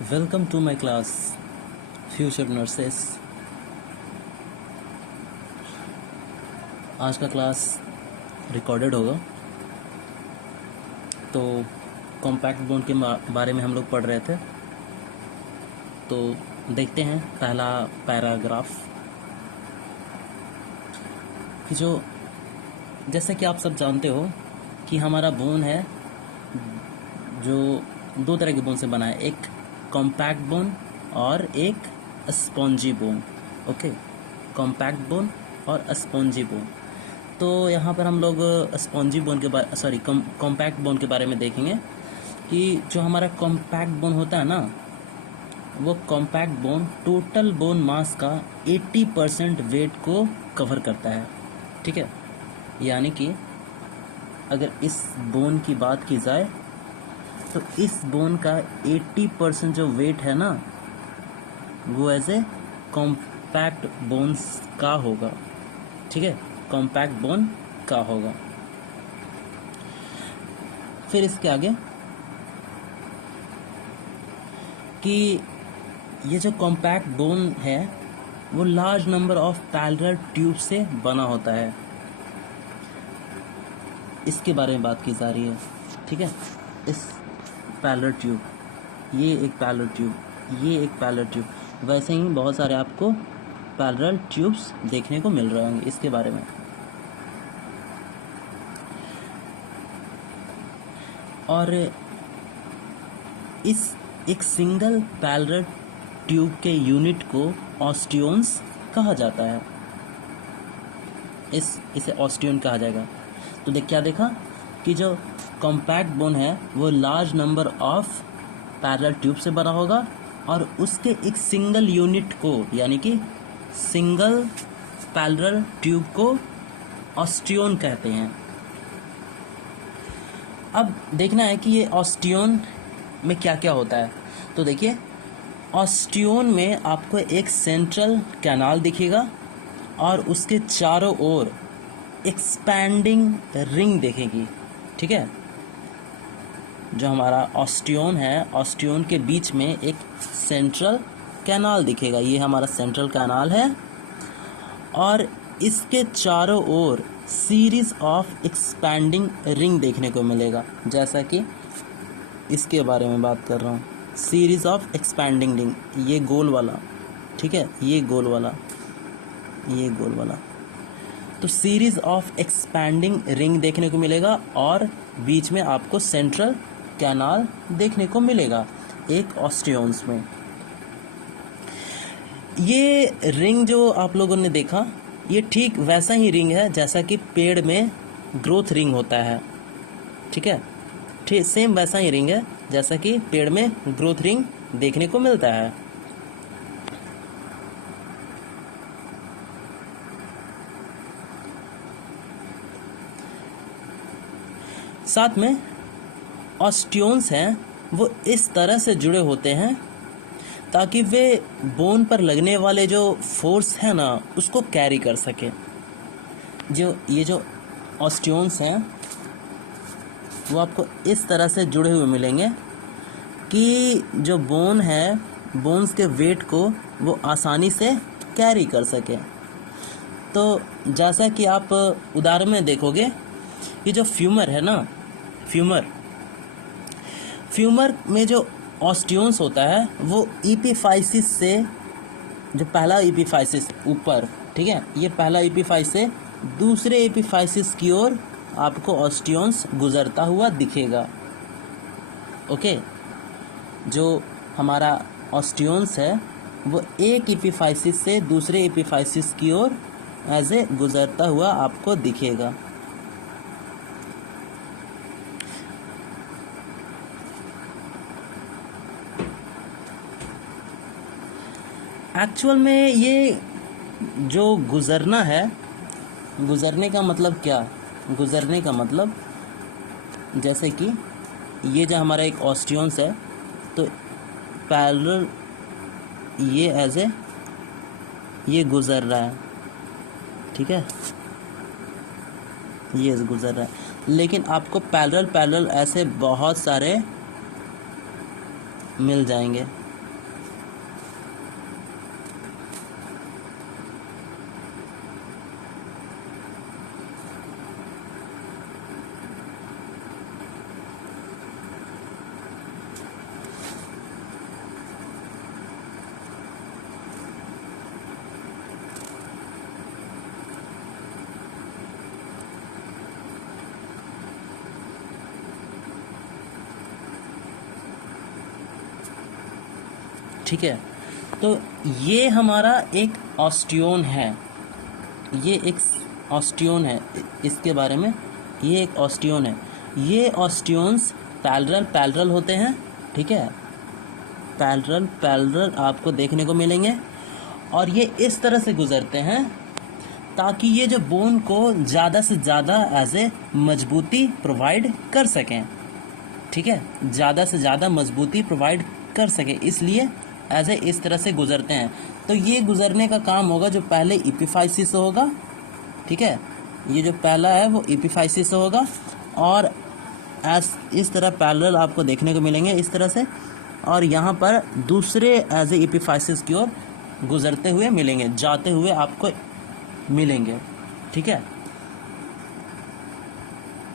Welcome to my class future nurses. आज का class recorded होगा। तो कॉम्पैक्ट बोन के बारे में हम लोग पढ़ रहे थे। तो देखते हैं पहला पैराग्राफ कि जो जैसे कि आप सब जानते हो कि हमारा बोन है जो दो तरह के बोन से बना है, एक कॉम्पैक्ट बोन और एक spongy bone. Okay, compact bone और स्पॉन्जी बोन। तो यहाँ पर हम लोग स्पॉन्जी बोन के कॉम्पैक्ट बोन के बारे में देखेंगे कि जो हमारा कॉम्पैक्ट बोन होता है ना, वो compact bone total bone mass का 80% वेट को कवर करता है। ठीक है, यानी कि अगर इस बोन की बात की जाए तो इस बोन का 80% जो वेट है ना, वो एज ए कॉम्पैक्ट बोन्स का होगा। ठीक है, कॉम्पैक्ट बोन का होगा। फिर इसके आगे कि ये जो कॉम्पैक्ट बोन है वो large number of parallel tube से बना होता है। इसके बारे में बात की जा रही है। ठीक है, इस पैरेलल ट्यूब, ये एक पैरेलल ट्यूब, ये एक पैरेलल ट्यूब, वैसे ही बहुत सारे आपको पैरेलल ट्यूब्स देखने को मिल रहे होंगे। इसके बारे में और इस एक सिंगल पैरेलल ट्यूब के यूनिट को ऑस्टियोन्स कहा जाता है। इसे ऑस्टियोन कहा जाएगा। तो क्या देखा कि जो कॉम्पैक्ट बोन है वो large number of parallel tube से बना होगा और उसके एक सिंगल यूनिट को, यानी कि सिंगल पैरेलल ट्यूब को ऑस्टियोन कहते हैं। अब देखना है कि ये ऑस्टियोन में क्या क्या होता है। तो देखिए, ऑस्टियोन में आपको एक सेंट्रल कैनाल दिखेगा और उसके चारों ओर एक्सपैंडिंग रिंग दिखेगी। ठीक है, जो हमारा ऑस्टियोन है, ऑस्टियोन के बीच में एक सेंट्रल कैनाल दिखेगा। ये हमारा सेंट्रल कैनाल है और इसके चारों ओर सीरीज ऑफ एक्सपैंडिंग रिंग देखने को मिलेगा। जैसा कि इसके बारे में बात कर रहा हूँ, सीरीज ऑफ एक्सपैंडिंग रिंग, ये गोल वाला। ठीक है, ये गोल वाला, ये गोल वाला। तो सीरीज ऑफ एक्सपैंडिंग रिंग देखने को मिलेगा और बीच में आपको सेंट्रल कैनाल देखने को मिलेगा एक ऑस्टियोन्स में। ये रिंग जो आप लोगों ने देखा, ये ठीक वैसा ही रिंग है जैसा कि पेड़ में ग्रोथ रिंग होता है। ठीक है, ठीक सेम वैसा ही रिंग है जैसा कि पेड़ में ग्रोथ रिंग देखने को मिलता है। साथ में ऑस्टियोन्स हैं वो इस तरह से जुड़े होते हैं ताकि वे बोन पर लगने वाले जो फोर्स है ना, उसको कैरी कर सके। ये जो ऑस्टियोन्स हैं वो आपको इस तरह से जुड़े हुए मिलेंगे कि जो बोन है, बोन्स के वेट को वो आसानी से कैरी कर सके। तो जैसा कि आप उदाहरण में देखोगे, ये जो फ्यूमर है ना, फ्यूमर में जो ऑस्टियोन्स होता है वो एपिफाइसिस से, जो पहला एपिफाइसिस ऊपर, ठीक है, ये पहला एपिफाइसिस से दूसरे एपिफाइसिस की ओर आपको ऑस्टियोन्स गुजरता हुआ दिखेगा। ओके, जो हमारा ऑस्टियोन्स है वो एक एपिफाइसिस से दूसरे एपिफाइसिस की ओर ऐसे गुजरता हुआ आपको दिखेगा। एक्चुअल में ये जो गुजरना है, गुजरने का मतलब क्या? गुजरने का मतलब जैसे कि ये जो हमारा एक ऑस्टियोन्स है, तो पैरेलल ये ऐसे ये गुजर रहा है। ठीक है, ये गुजर रहा है, लेकिन आपको पैरेलल ऐसे बहुत सारे मिल जाएंगे। ठीक है। तो ये हमारा एक ऑस्टियोन है, ये एक ऑस्टियोन है, इसके बारे में, ये एक ऑस्टियोन है। ये ऑस्टियोन्स पैरेलल होते हैं, ठीक है, पैरेलल आपको देखने को मिलेंगे, और ये इस तरह से गुजरते हैं ताकि ये जो बोन को ज़्यादा से ज़्यादा एज ए मजबूती प्रोवाइड कर सकें, ठीक है, ज़्यादा से ज़्यादा मजबूती प्रोवाइड कर सकें, इसलिए एज ए इस तरह से गुजरते हैं। तो ये गुजरने का काम होगा जो पहले एपिफाइसिस होगा, ठीक है, ये जो पहला है वो एपिफाइसिस होगा, और इस तरह पैरेलल आपको देखने को मिलेंगे इस तरह से, और यहाँ पर दूसरे एज ए एपिफाइसिस की ओर गुजरते हुए मिलेंगे, जाते हुए आपको मिलेंगे, ठीक है।